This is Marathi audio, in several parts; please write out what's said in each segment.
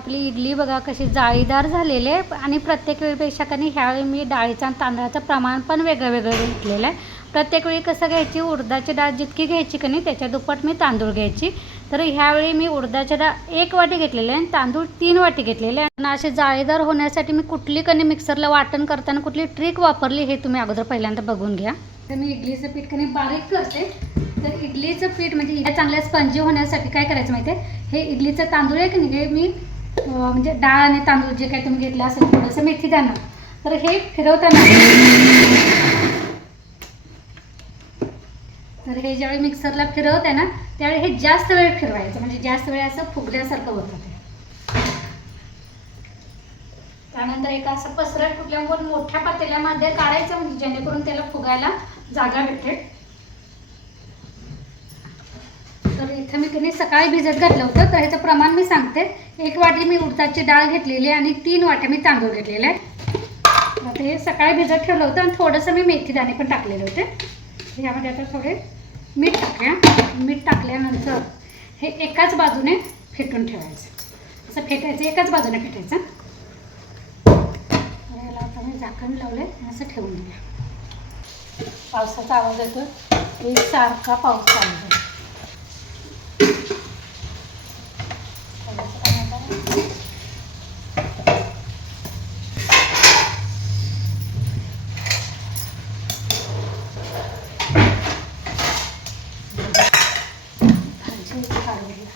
आपली इडली बघा कशी जाळीदार झालेली आहे. आणि प्रत्येक वेळेपेक्षा कधी ह्यावेळी मी डाळीचं आणि तांदळाचं प्रमाण पण वेगळं वेगळं घेतलेलं आहे. प्रत्येक वेळी कसं घ्यायची? उडदाची डाळ जितकी घ्यायची की नाही त्याच्या दुप्पट मी तांदूळ घ्यायची. तर ह्यावेळी मी उडदाच्या डाळ एक वाटी घेतलेली आहे आणि तांदूळ तीन वाटी घेतलेले आहे. आणि असे जाळीदार होण्यासाठी मी कुठली कणी मिक्सरला वाटण करताना कुठली ट्रिक वापरली हे तुम्ही अगोदर पहिल्यांदा बघून घ्या. तर मी इडलीचं पीठ कणी बारीक करते. तर इडलीचं पीठ म्हणजे इडल्या चांगल्या स्पंजी होण्यासाठी काय करायचं माहिती आहे हे इडलीचं तांदूळ आहे की नाही हे मी म्हणजे डाळ आणि तांदूळ जे काही तुम्ही घेतलं असेल थोडंसं मेथी दाणं तर हे फिरवताना तर हे ज्यावेळी मिक्सरला फिरवत आहे ना त्यावेळी हे जास्त वेळ फिरवायचं म्हणजे जास्त वेळ असं फुगल्यासारखं होतं ते. त्यानंतर एक असं पसरट फुगल्यामुळे मोठ्या पातेल्यामध्ये काढायचं म्हणजे जेणेकरून त्याला फुगायला जागा भेटेल तर इथं मी कधी सकाळी भिजत घातलं होतं तर ह्याचं प्रमाण मी सांगते. एक वाटी मी उडदाची डाळ घेतलेली आणि तीन वाट्या मी तांदूळ घेतलेले आहे. आता हे सकाळी भिजत ठेवलं होतं आणि थोडंसं मी मेथी दाणे पण टाकलेले होते. ह्यामध्ये यामध्ये आता थोडे मीठ टाकूया. मीठ टाकल्यानंतर हे एकाच बाजूने फेटून ठेवायचं. असं फेटायचं एकाच बाजूने फेटायचं. याला आता मी झाकण लावले असं ठेवून दिलं पावसाचा आवाज येतो एक सारखा पाऊस चालू आहे थोडंसं पाणी टाका. भाजी काढून घ्या.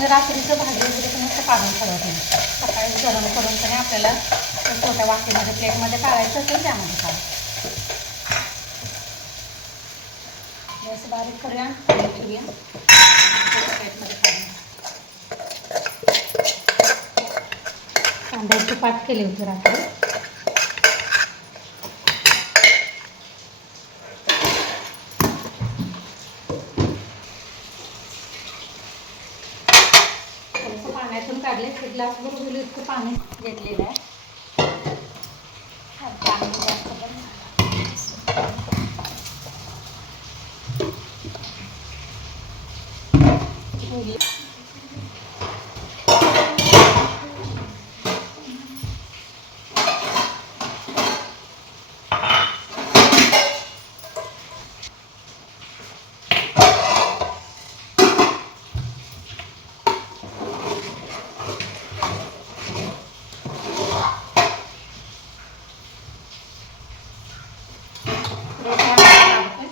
आणि रात्रीचं भाजी वगैरे तर मस्त काढून ठेवत नाही सकाळी गरम करून पण आपल्याला छोट्या वाटीमध्ये प्लेटमध्ये काढायचं असेल त्यामध्ये काढायचं गॅस बारीक करूया आणि ठेवूया. प्लेटमध्ये काढूया कांद्याची पात केली होती रात्री थोडंसं पाण्यातून काढले एक ग्लास भरून इतकं पाणी घेतलेलं आहे. आता पाणी जास्त पण नाही. इडली. थोडंसं पाणी टाकते.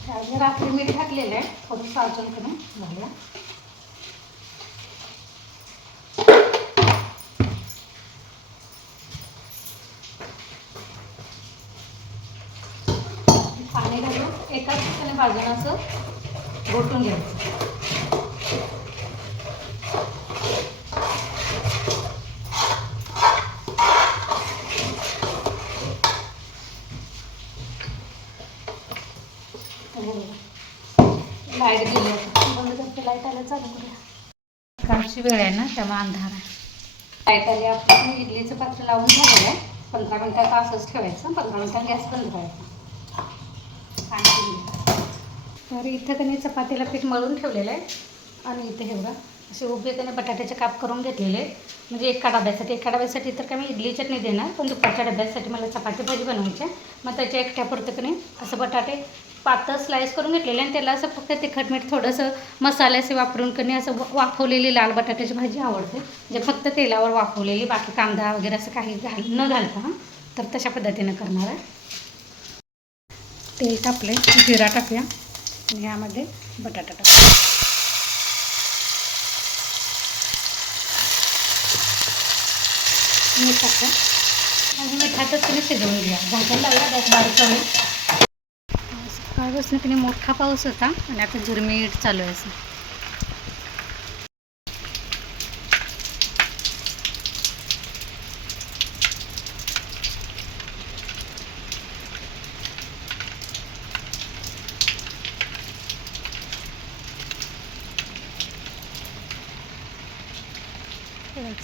त्यामध्ये रात्री मीठ टाकलेलं आहे थोडंसं अजून कमी झालं? पाणी घालून एकाच ठिकाणी बाजूनं असं घोटून घ्यायचं. लाइट गेली बंद करते लाइट आलं चालू करूया. सकाळची वेळ आहे ना त्यामुळे अंधार आहे. लाइट आली आपण इडलीचं पात्र लावून झालेलं आहे. पंधरा मिनटात असंच ठेवायचं. पंधरा मिनटात गॅस बंद करायचा. घ्या. तर इथं कधी चपातीला पीठ मळून ठेवलेलं आहे. आणि इथे हे बघा असे उभे त्याने बटाट्याचे काप करून घेतलेले. म्हणजे एका डब्यासाठी एका डब्यासाठी तर काय मी इडली चटणी देणार पण दुपारच्या डब्यासाठी मला चपाती भाजी बनवायची मग त्याच्या एकट्यापुरतं कधी असं बटाटे पातळ स्लाईस करून घेतलेले आणि त्याला असं फक्त तिखट मीठ थोडंसं मसाले असे वापरून कणी असं वाफवलेली लाल बटाट्याची भाजी आवडते. जे फक्त तेलावर वाफवलेली बाकी कांदा वगैरे असं काही घाल न घालता हां तर तशा पद्धतीनं करणार आहे. तेल टाकले जिरा टाकूया आणि ह्यामध्ये बटाटा टाकूया. मीठ टाकूया. आणि मिठातच तुम्ही शिजवून घ्या झाकण लावला गॅस बारीक करून सकाळपासून की मोठा पाऊस होता आणि आता झुरमीट चालू आहे असं.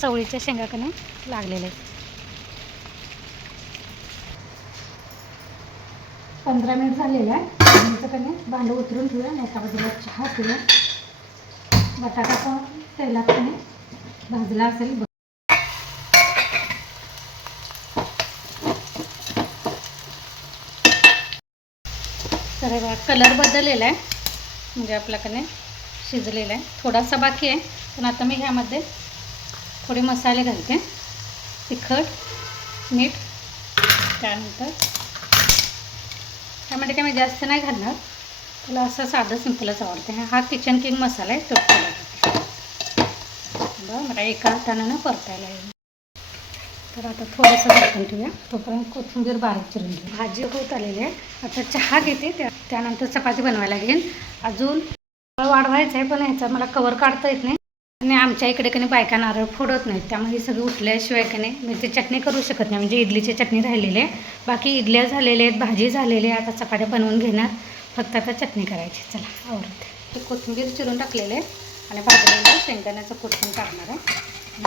चवळीच्या शेंगा कने लागलेले पंधरा मिनिट झालेलं आहे. आणि कने भांडं उतरून ठेवूया आणि एका बाजूला चहा ठेवूया बटाटा पण तेलात कने भाजला असेल. तर बघा कलर बदललेला आहे. म्हणजे आपल्याकडे शिजलेला आहे. थोडासा बाकी आहे पण आता मी ह्यामध्ये थोडे मसाले घालते. तिखट मीठ त्यानंतर त्यामध्ये काय मी जास्त नाही घालणार. त्याला असं साधं सिंपलच आवडते. हा किचन किंग मसाला आहे तो टाकते. बरं मला एका हातानं ना परतायला येईल. तर आता थोडंसं झाकून ठेवूया. तोपर्यंत कोथिंबीर बारीक चिरून घेऊ. भाजी होत आलेली आहे. आता चहा घेते. त्या त्यानंतर चपाती बनवायला घेईन अजून वाढवायचं आहे पण ह्याचा मला कवर काढता येत नाही. आणि आमच्या इकडे कधी बायका नारळ फोडत नाहीत. त्यामुळे सगळी उठल्याशिवाय की नाही मी ते चटणी करू शकत नाही. म्हणजे इडलीची चटणी राहिलेली आहे. बाकी इडल्या झालेल्या आहेत भाजी झालेली आहे. आता चपात्या बनवून घेणार. फक्त आता चटणी करायची. चला आवडते ते कोथिंबीर चिरून टाकलेले आहे. आणि भाजलेलं शेंगदाण्याचं कूट टाकणार आहे.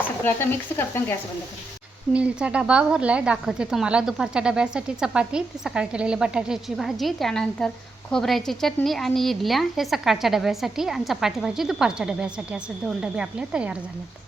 सगळं आता मिक्स करताना गॅस बंद करतो. नीलचा डबा भरला आहे दाखवते तुम्हाला. दुपारच्या डब्यासाठी चपाती ते सकाळी केलेली बटाट्याची भाजी त्यानंतर खोबऱ्याची चटणी आणि इडल्या हे सकाळच्या डब्यासाठी आणि चपाती भाजी दुपारच्या डब्यासाठी. असं दोन डबे आपले तयार झालेत.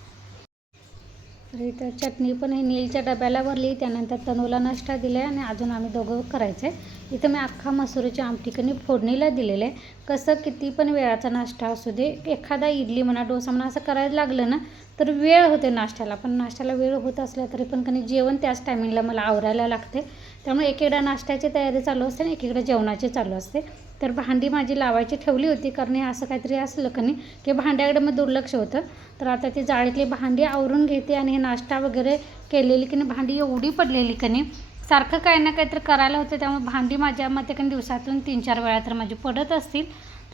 तर इथं चटणी पण हे नीलच्या डब्याला भरली त्यानंतर तनूला नाश्ता दिला आहे आणि अजून आम्ही दोघं करायचं आहे इथं मी अख्खा मसुरीची आमठिकाणी फोडणीला दिलेलं. आहे कसं किती पण वेळाचा नाश्ता असू दे एखादा इडली म्हणा डोसा म्हणा असं करायला लागलं ना तर वेळ होते नाश्त्याला. पण नाश्त्याला वेळ होत असला तरी पण कधी जेवण त्याच टायमिंगला मला आवरायला लागते. त्यामुळे एकेकदा नाश्त्याची तयारी चालू असते आणि एकेकडे जेवणाची चालू असते. तर भांडी माझी लावायची ठेवली होती कारण हे असं काहीतरी असलं का नाही की भांड्याकडे मग दुर्लक्ष होतं. तर आता ती जाळीतली भांडी आवरून घेते आणि हे नाश्ता वगैरे केलेली की नाही भांडी एवढी पडलेली का नाही सारखं काही ना काहीतरी करायला होतं त्यामुळे भांडी माझ्या मते कारण दिवसातून तीन चार वेळा तर माझी पडत असतील.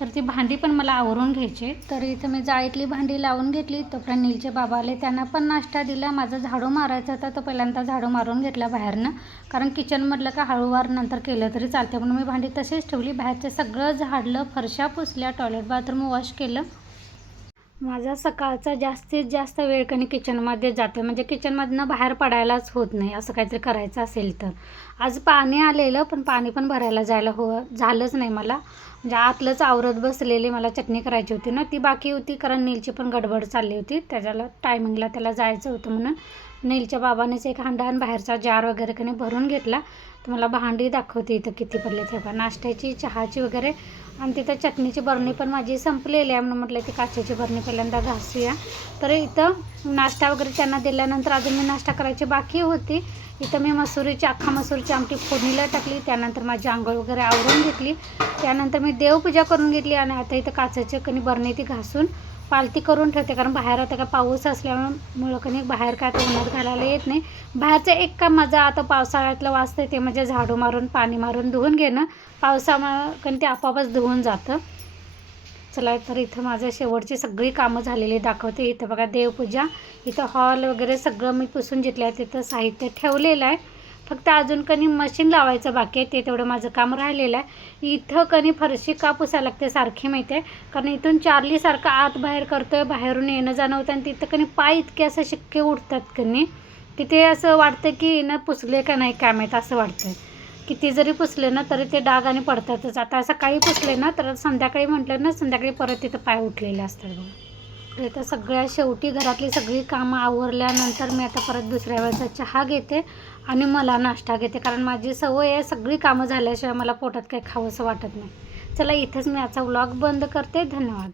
तर ती भांडी पण मला आवरून घ्यायची. तर इथं मी जाळीतली भांडी लावून घेतली. तोपर्यंत नीलचे बाबा आले. त्यांना पण नाश्ता दिला. माझा झाडू मारायचा होता. तो पहिल्यांदा झाडू मारून घेतला बाहेरनं. कारण किचनमधलं का हळूवार नंतर केलं तरी चालते. म्हणून मी भांडी तशीच ठेवली. बाहेरचं सगळं झाडलं फरशा पुसल्या टॉयलेट बाथरूम वॉश केलं. माझा सकाळचा जास्तीत जास्त वेळ कणी किचनमध्ये जाते म्हणजे किचनमधनं बाहेर पडायलाच होत नाही असं काहीतरी करायचं असेल तर. आज पाणी आलेलं पण पाणी पण भरायला जायला हो झालंच नाही मला. म्हणजे आतलंच आवरत बसलेली मला चटणी करायची होती ना ती बाकी होती कारण नीलची पण गडबड चालली होती. त्याच्याला टायमिंगला त्याला जायचं होतं म्हणून. नीलच्या बाबानेच एक हांडा आणि बाहेरचा जार वगैरे कणी भरून घेतला. तुम्हाला भांडी दाखवते इथं किती पडले ते बघा. नाश्त्याची चहाची वगैरे. आणि तिथं चटणीची बरणी पण माझी संपलेली आहे म्हणून म्हटलं ती काचेची बरणी पहिल्यांदा घासूया. तर इथं नाश्ता वगैरे त्यांना दिल्यानंतर अजून मी नाश्ता करायची बाकी होती. इथं मी मसुरीची अख्खा मसुरीची आमटी फोडणीला टाकली. त्यानंतर माझी आंघोळ वगैरे आवरून घेतली. त्यानंतर मी देवपूजा करून घेतली आणि आता इथं काचेची कणी बरणी ती घासून पालती करून ठेवते कारण बाहेर आता का पाऊस असल्यामुळं कधी बाहेर काय तर उन्हात घालायला येत नाही. बाहेरचं एक काम माझं आता पावसाळ्यातलं वाचतं ते म्हणजे झाडू मारून पाणी मारून धुवून घेणं. पावसामुळं कारण ते आपोआपच धुवून जातं. चला तर इथं माझं शेवटची सगळी कामं झालेली दाखवते. इथं बघा देवपूजा इथं हॉल वगैरे सगळं मी पुसून घेतलं आहे तिथं साहित्य ठेवलेलं आहे. फक्त अजून कणी मशीन लावायचं बाकी आहे ते तेवढं माझं काम राहिलेलं आहे. इथं कणी फरशी का पुसायला लागते सारखी माहिती आहे कारण इथून चार्ली सारखं आत बाहेर करतोय बाहेरून येणं जाणं होतं आणि तिथं कणी पाय इतके असं शिक्के उठतात कणी की ते असं वाटतं की येणं पुसले का नाही काय माहीत असं वाटतंय. किती जरी पुसले ना तरी ते डाग आणि पडतातच. आता सकाळी पुसले ना तर संध्याकाळी म्हटलं ना संध्याकाळी परत तिथं पाय उठलेले असतात बघा. तर सगळ्या शेवटी घरातली सगळी कामं आवरल्यानंतर मी आता परत दुसऱ्या वेळेचा चहा घेते. आणि मला नाश्ता घेते कारण माझी सवय आहे सगळी कामं झाल्याशिवाय मला पोटात काही खावंसं वाटत नाही. चला इथंच मी आजचा व्लॉग बंद करते. धन्यवाद.